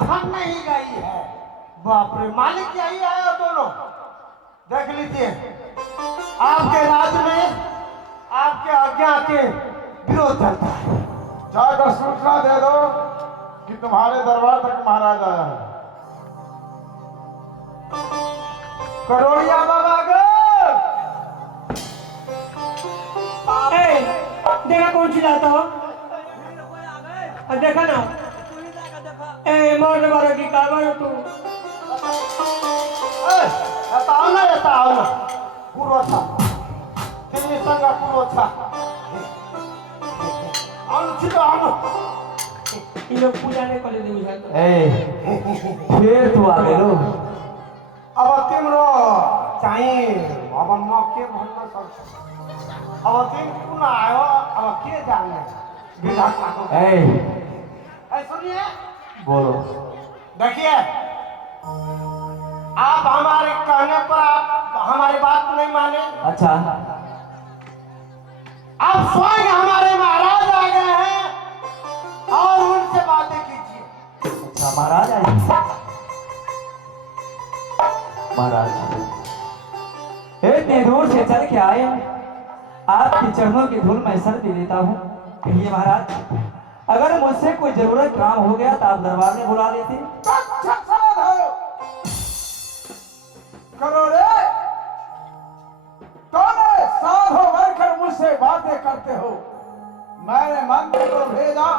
थक नहीं गई है। बाप रे, मालिक यही है दोनों। देख लीजिए, आपके राज्य में आपके आज्ञा के विरोध चलता है। जाकर सूचना दे दो कि तुम्हारे दरबार तक महाराज आया है। करोड़िया बाबा गो, देखा कौन चिल्लाता हो? देखा ना, मर्द बारा की काबर तू। आओ ना पूर्व था दिल्ली संगा पूर्व था। ये लोग पूजा नहीं कर दे। फिर तू आ गए अब तिम्रो चाहिँ अब म के भन्न सक्छु। अब तिमी कुन आयो, अब के जान्ने विधाताको। सुनिए, बोलो। देखिए, आप हमारे कहने पर आप हमारी बात नहीं माने। अच्छा, आप स्वयं हमारे महाराज आ गए हैं और उनसे बातें कीजिए। अच्छा महाराज आए। महाराज इतनी दूर से चल के आए, आपके चरणों की धूल मैं सर दे देता हूँ। कहिए महाराज, अगर मुझसे कोई जरूरत काम हो गया तो आप दरबार में बुला लेते। करोड़े कौन साधो बनकर मुझसे बातें करते हो। मैंने मंत्री को भेजा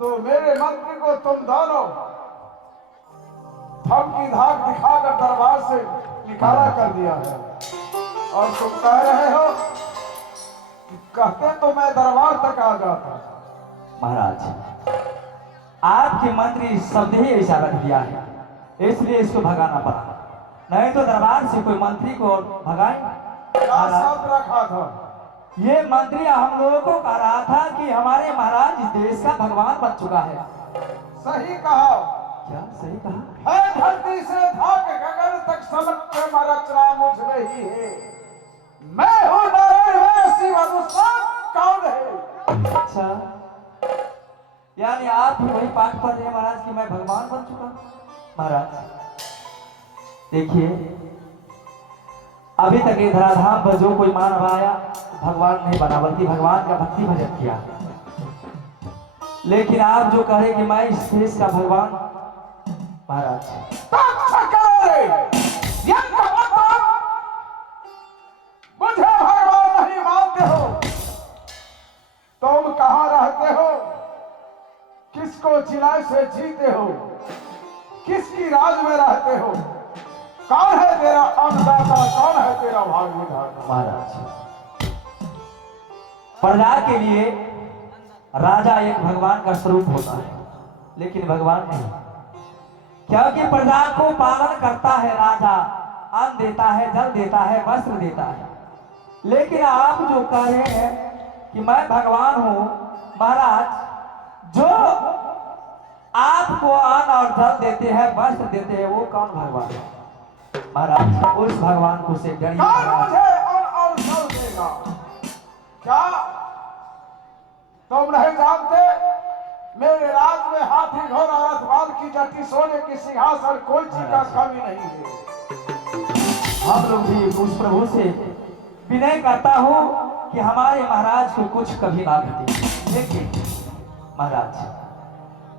तो मेरे मंत्री को तुम दोनों धमकी धाक दिखाकर दरबार से निकाला कर दिया है। और तुम कह रहे हो कि कहते तो मैं दरबार तक आ जाता। महाराज, आपके मंत्री शब्द ही ऐसा रख दिया है, इसलिए इसको भगाना पड़ा। नहीं तो दरबार से कोई मंत्री को भगाए। क्या शब्द रखा था? ये मंत्री हम लोगों को कह रहा था कि हमारे महाराज इस देश का भगवान बन चुका है। सही कहा। क्या सही कहा? है धरती से धाक गगन तक समझ रचना मुझ में ही है। मैं हूँ नारायण वैसी मधुसूदन। कौन है? अच्छा, यानी आप ही वही पाठ पढ़ रहे हैं महाराज कि मैं भगवान बन चुका। महाराज देखिए, अभी तक ये धराधाम पर जो कोई मानव आया भगवान नहीं बना, बल्कि भगवान का भक्ति भजन किया। लेकिन आप जो कहे कि मैं इस देश का भगवान, महाराज मुझे भगवान नहीं मानते हो। तुम कहाँ रहते हो? किसको चिल्लाए से जीते हो? किसकी राज में रहते हो? कौन है तेरा अन्नदाता? कौन है तेरा भाग विधाता? महाराज, प्रजा के लिए राजा एक भगवान का स्वरूप होता है, लेकिन भगवान नहीं। क्योंकि प्रजा को पालन करता है राजा, अन्न देता है, जल देता है, वस्त्र देता है। लेकिन आप जो कह रहे हैं कि मैं भगवान हूं, महाराज जो आपको अन्न और जल देते हैं, वस्त्र देते हैं, वो कौन भगवान है? महाराज उस भगवान को से डरिए। कौन मुझे और जल देगा? क्या तुम नहीं जानते? मेरे राज में हाथी घोड़ा रथवान की जटी सोने की सिंहासन कोई चीज का कमी नहीं है। हम लोग भी उस प्रभु से विनय करता हूँ कि हमारे महाराज को कुछ कभी ना घटे। लेकिन महाराज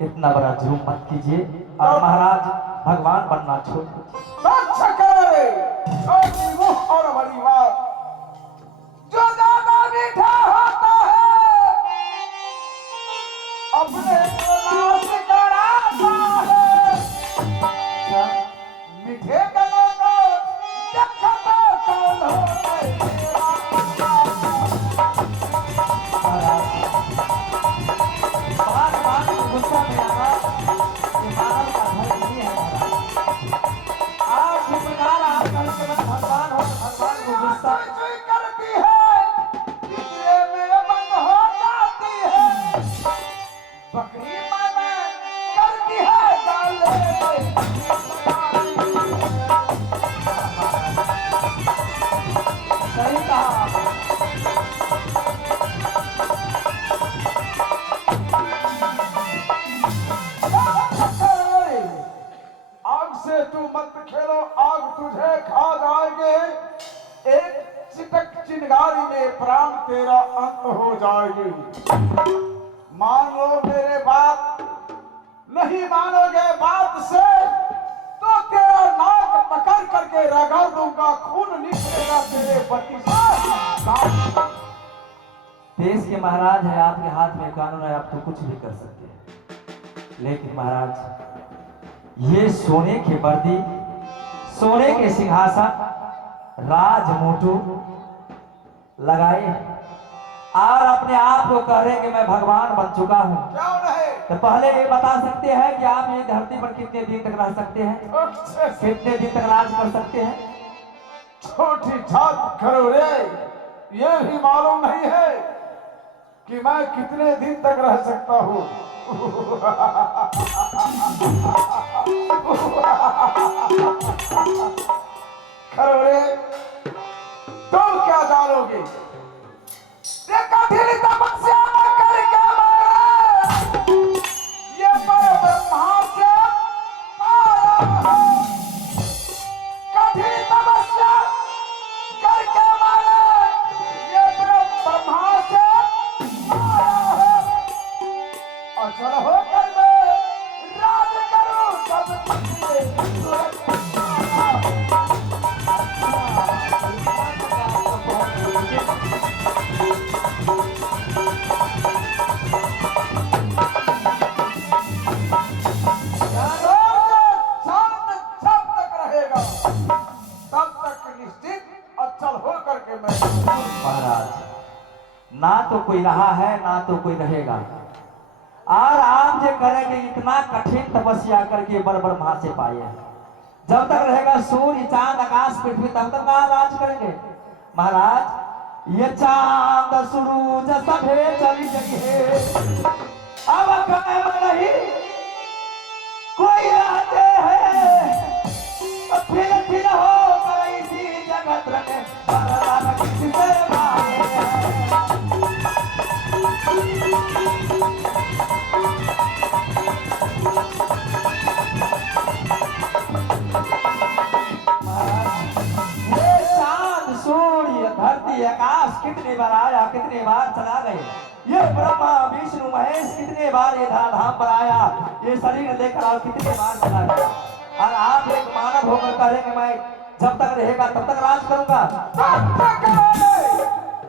इतना बड़ा जुर्म मत कीजिए और महाराज भगवान बनना छोड़ दीजिए। और बड़ी बात, जो ज्यादा मीठा होता है अपने को नाश कराता है। मीठे गलों को देखता कौन होता है? बात गुस्सा में आना मानव का धर्म नहीं है। आप जिस प्रकार आप भगवान हो, भगवान को गुस्सा ये प्राण तेरा अंत हो जाएगी। मान लो मेरे बात, नहीं मानोगे बात से तो तेरा नाक पकड़ करके रगड़ दूंगा, खून निकलेगा तेरे बत्ती से। देश के महाराज है, आपके हाथ में कानून है, आप तो कुछ भी कर सकते हैं। लेकिन महाराज, ये सोने की वर्दी, सोने के सिंहासन राजमोटू लगाए और अपने आप को कह रहे कि मैं भगवान बन चुका हूँ। क्यों नहीं? तो पहले ये बता सकते हैं कि आप ये धरती पर कितने दिन तक रह सकते हैं, कितने दिन तक राज कर सकते हैं? छोटी जात करो रे, ये भी मालूम नहीं है कि मैं कितने दिन तक रह सकता हूँ। करो रे, तुम क्या जानोगे? देखा ढीली तपस्या में करके मैं ये ब्रह्मा से आया हूं। कठिन तपस्या करके मैं ये ब्रह्मा से आया हूं। अचल होकर मैं राज करूं सबके ना तो कोई रहा है ना तो कोई रहेगा। और आप जो करेंगे इतना कठिन तपस्या करके बर ब्रह्मा से पाए, जब तक रहेगा सूर्य चांद आकाश पृथ्वी तब तक कहाँ राज करेंगे। महाराज, ये चांद सूरज सभे चली गई अब कायम नहीं कोई रहते हैं, फिर हो गई इसी जगत रखे किससे धरती आकाश कितने बार आया, कितने बार चला गए। ये ब्रह्मा विष्णु महेश कितने बार ये धाम पर आया, ये शरीर लेकर और कितने बार चला गया। और आप एक मानव होकर कहेंगे मैं जब तक रहेगा तब तक राज करूंगा।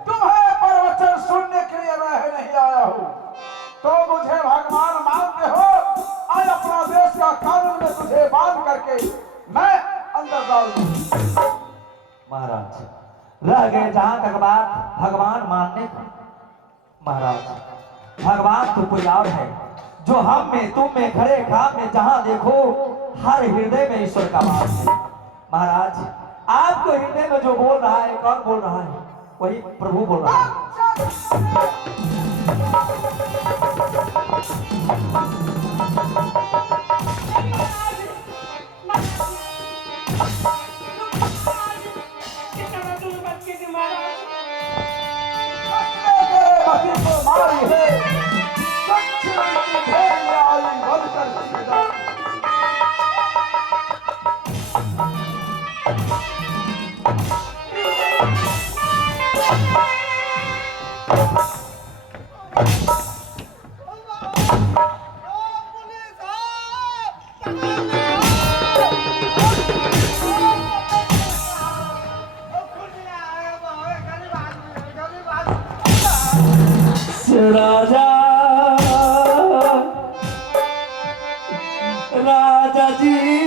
तुम्हें प्रवचन सुनने के लिए मैं नहीं आया हूँ, तो मुझे भगवान मानते हो और अपना देश का कानून में तुझे बांध करके मैं अंदर डालूं। महाराज, रह गए जहां तक बात भगवान मानने की। महाराज, भगवान तो कोई और है जो हम में तुम में खड़े खाम में जहां देखो हर हृदय में ईश्वर का वास है। महाराज, आपको हृदय में जो बोल रहा है, कौन बोल रहा है? वही प्रभु बोल रहा है। राजा राजा जी